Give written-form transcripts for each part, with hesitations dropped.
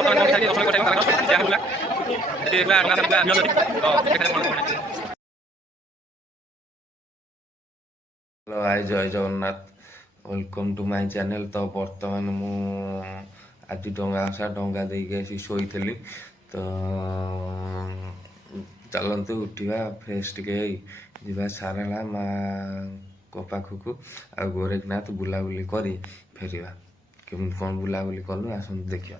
Hello hi जय Jagannath welcome to my channel. तो बर्तमान मु आज डंगा देके शोई तो चलतु उठा फ्रेश टे जा सारा माँ पाखक आ गोरेखनाथ बुलाबुली कर फेरिया केमी कौन बुलाबुली कलु आसतु देखिए।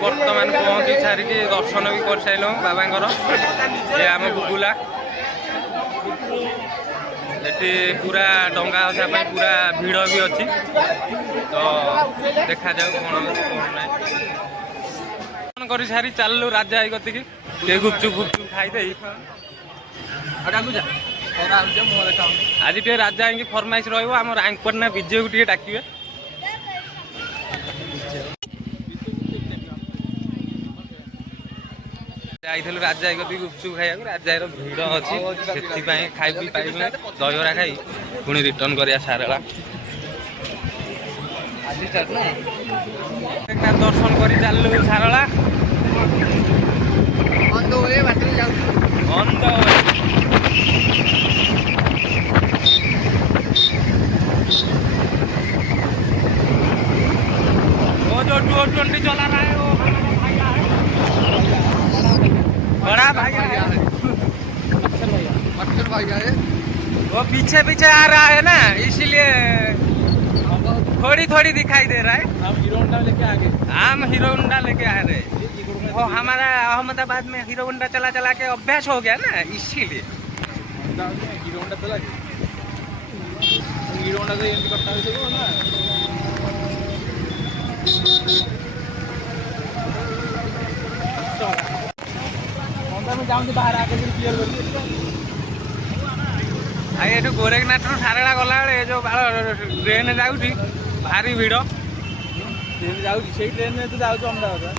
बर्तमान पहुँची सारिक दर्शन भी कर सारे बाबांकर ये आम गुगुला ये पूरा डंगा बसा पूरा भिड़ भी अच्छी तो देखा जाऊ कौन कर सारी चलू राजा कति गुपचुप गुपचुप खाईदे आज टे राजा फरमाइश रम आंकर ना विजय को डाकिए जाइलु राजा कति गुपचुप खाइबा राजार भिड़ अच्छी से खाई पी पाइबू दहीबरा खाई पुणी रिटर्न करिया सारा दर्शन कर चलू सारा वो जो 220 चला रहा है वो बड़ा भाई है वो पीछे पीछे आ रहा है ना इसीलिए थोड़ी थोड़ी दिखाई दे रहा है। हम हीरो होंडा लेके आ गए हम हीरो होंडा लेके आ रहे वो हमारा अहमदाबाद में हीरो होंडा चला चला के अभ्यास हो गया ना इसीलिए हीरो होंडा चला हीरो होंडा से करता है ना बाहर आके क्लियर कर गोरेखनाथ सारा गला जो ट्रेन जाऊँगी भारी भिड़ ट्रेन जाऊँगी ट्रेन में तो जाऊँ अहमदाबाद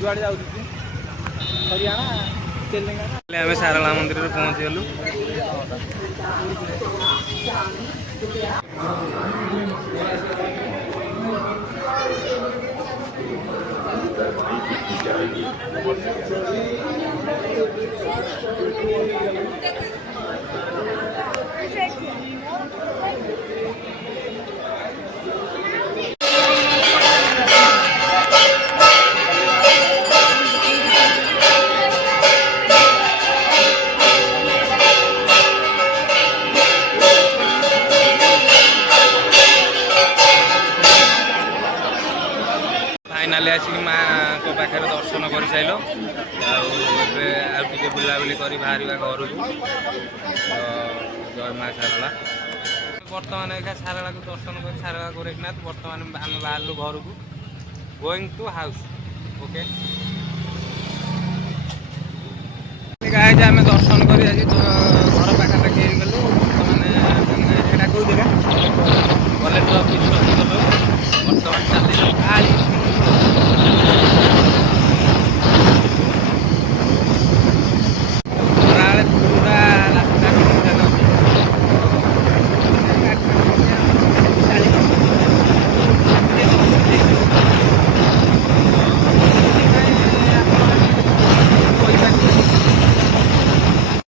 जुआड़े जाऊँ हरियाणा तेलंगाना आम सारला मंदिर में पहुँची गलु फाइनाली आसिक माँ को पाखे दर्शन कर साइल आगे बुलाबुली कर बाहर घर को जय माँ सारा बर्तमान एका सारा को दर्शन कर सारा गोरेखनाथ बर्तमान आम बाहर घर को गोइंग टू हाउस ओके आम दर्शन